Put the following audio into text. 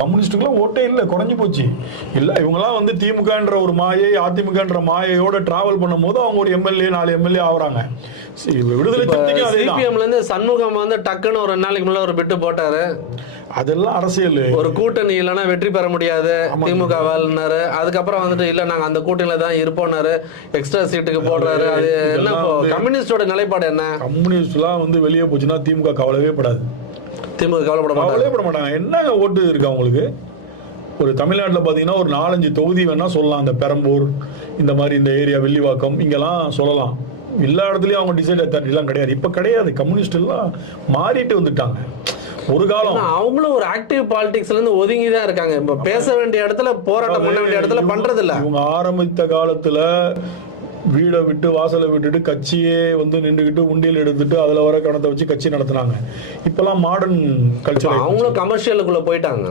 கம்யூனிஸ்டுக்குலாம் ஓட்டே இல்லை குறைஞ்சு போச்சு. இல்லை இவங்கெல்லாம் வந்து திமுகன்ற ஒரு மாயை அதிமுகன்ற மாயையோட டிராவல் பண்ணும்போது அவங்க ஒரு எம்எல்ஏ நாலு எம்எல்ஏ ஆகுறாங்க. விடுதலை சிறுத்தைக்கும் அதே சிபிஎம்ல இருந்து சண்முகம் வந்து டக்குன்னு ஒரு நாளைக்கு முன்னாடி ஒரு பிட்டு போட்டாரு. அதெல்லாம் அரசியல். ஒரு கூட்டணி இல்லைன்னா வெற்றி பெற முடியாது. திமுக வாழ்னாரு அதுக்கப்புறம் வந்துட்டு இல்ல நாங்க அந்த கூட்டணியில தான் இருப்போம்னாரு. எக்ஸ்ட்ரா சீட்டுக்கு போடுறாரு. அது என்ன கம்யூனிஸ்டோட நிலைப்பாடு என்ன? கம்யூனிஸ்ட்லாம் வந்து வெளியே போச்சுன்னா திமுக கவலைவே படாது. திமுக கவலைப்பட மாட்டாங்க. கவலையே பட மாட்டாங்க. என்னங்க ஓட்டு இருக்கு அவங்களுக்கு? ஒரு தமிழ்நாட்டில் பார்த்தீங்கன்னா ஒரு நாலஞ்சு தொகுதி வேணா சொல்லலாம். இந்த பெரம்பூர் இந்த மாதிரி இந்த ஏரியா வெள்ளிவாக்கம் இங்கெல்லாம் சொல்லலாம். எல்லா இடத்துலயும் அவங்க டிசைட் அத்தாரிட்டிலாம் கிடையாது. இப்போ கிடையாது. கம்யூனிஸ்ட் எல்லாம் மாறிட்டு வந்துட்டாங்க. ஒரு காலம். அவங்களும் ஒரு ஆக்டிவ் பாலிடிக்ஸ்ல இருந்து ஒதுங்கி தான் இருக்காங்க. இப்ப பேச வேண்டிய இடத்துல போராட்டம் பண்ண வேண்டிய இடத்துல பண்றது இல்ல இவங்க ஆரம்பித்த காலத்துல வீடை விட்டு வாசலை விட்டுட்டு கட்சியே வந்து நின்றுக்கிட்டு உண்டியல் எடுத்துட்டு அதுல வர கணத்தை வச்சு கட்சி நடத்துனாங்க. இப்பெல்லாம் மாடர்ன் கல்ச்சர் அவங்களும் கமர்ஷியலுக்குள்ள போயிட்டாங்க.